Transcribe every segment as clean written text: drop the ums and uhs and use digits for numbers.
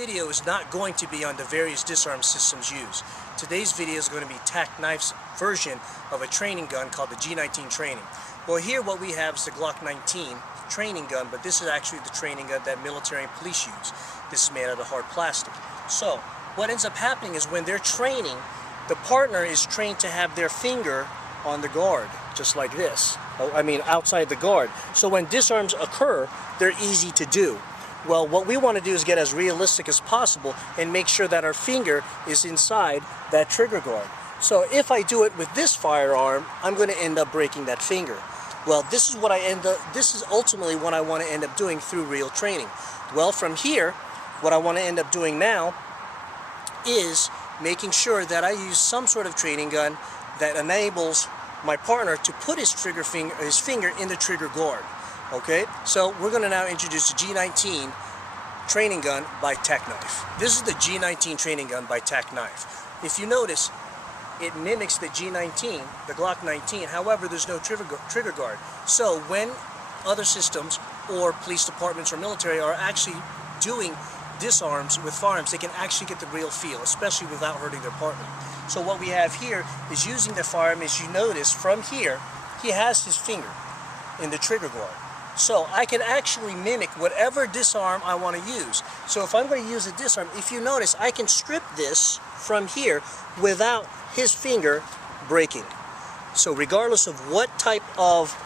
video is not going to be on the various disarm systems used. Today's video is going to be TAC Knife's version of a training gun called the G19 Training. Well, here what we have is the Glock 19 training gun, but this is actually the training gun that military and police use. This is made out of hard plastic. So what ends up happening is when they're training, the partner is trained to have their finger on the guard, just like this. I mean, outside the guard. So when disarms occur, they're easy to do. Well, what we want to do is get as realistic as possible and make sure that our finger is inside that trigger guard. So if I do it with this firearm, I'm going to end up breaking that finger. Well, this is ultimately what I want to end up doing through real training. Well, from here, what I want to end up doing now is making sure that I use some sort of training gun that enables my partner to put his finger in the trigger guard. Okay, so we're going to now introduce the G19 Training Gun by TAC Knife. This is the G19 Training Gun by TAC Knife. If you notice, it mimics the G19, the Glock 19, however there's no trigger guard. So when other systems or police departments or military are actually doing disarms with firearms, they can actually get the real feel, especially without hurting their partner. So what we have here is using the firearm. As you notice from here, he has his finger in the trigger guard. So I can actually mimic whatever disarm I want to use. So if I'm going to use a disarm, if you notice, I can strip this from here without his finger breaking. So regardless of what type of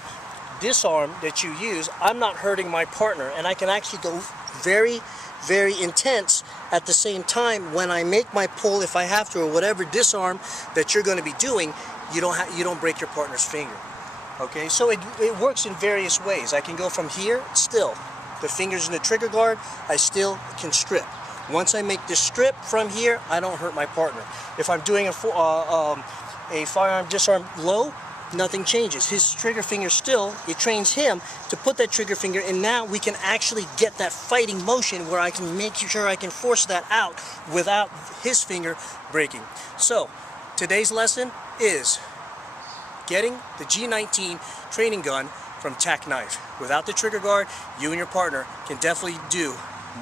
disarm that you use, I'm not hurting my partner, and I can actually go very, very intense at the same time when I make my pull, if I have to, or whatever disarm that you're going to be doing, you don't break your partner's finger. Okay, so it works in various ways. I can go from here, still, the finger's in the trigger guard, I still can strip. Once I make this strip from here, I don't hurt my partner. If I'm doing a firearm disarm low, nothing changes. His trigger finger still, it trains him to put that trigger finger, and now we can actually get that fighting motion where I can make sure I can force that out without his finger breaking. So, today's lesson is getting the G19 training gun from TAC Knife. Without the trigger guard, you and your partner can definitely do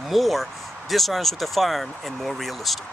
more disarms with the firearm and more realistic.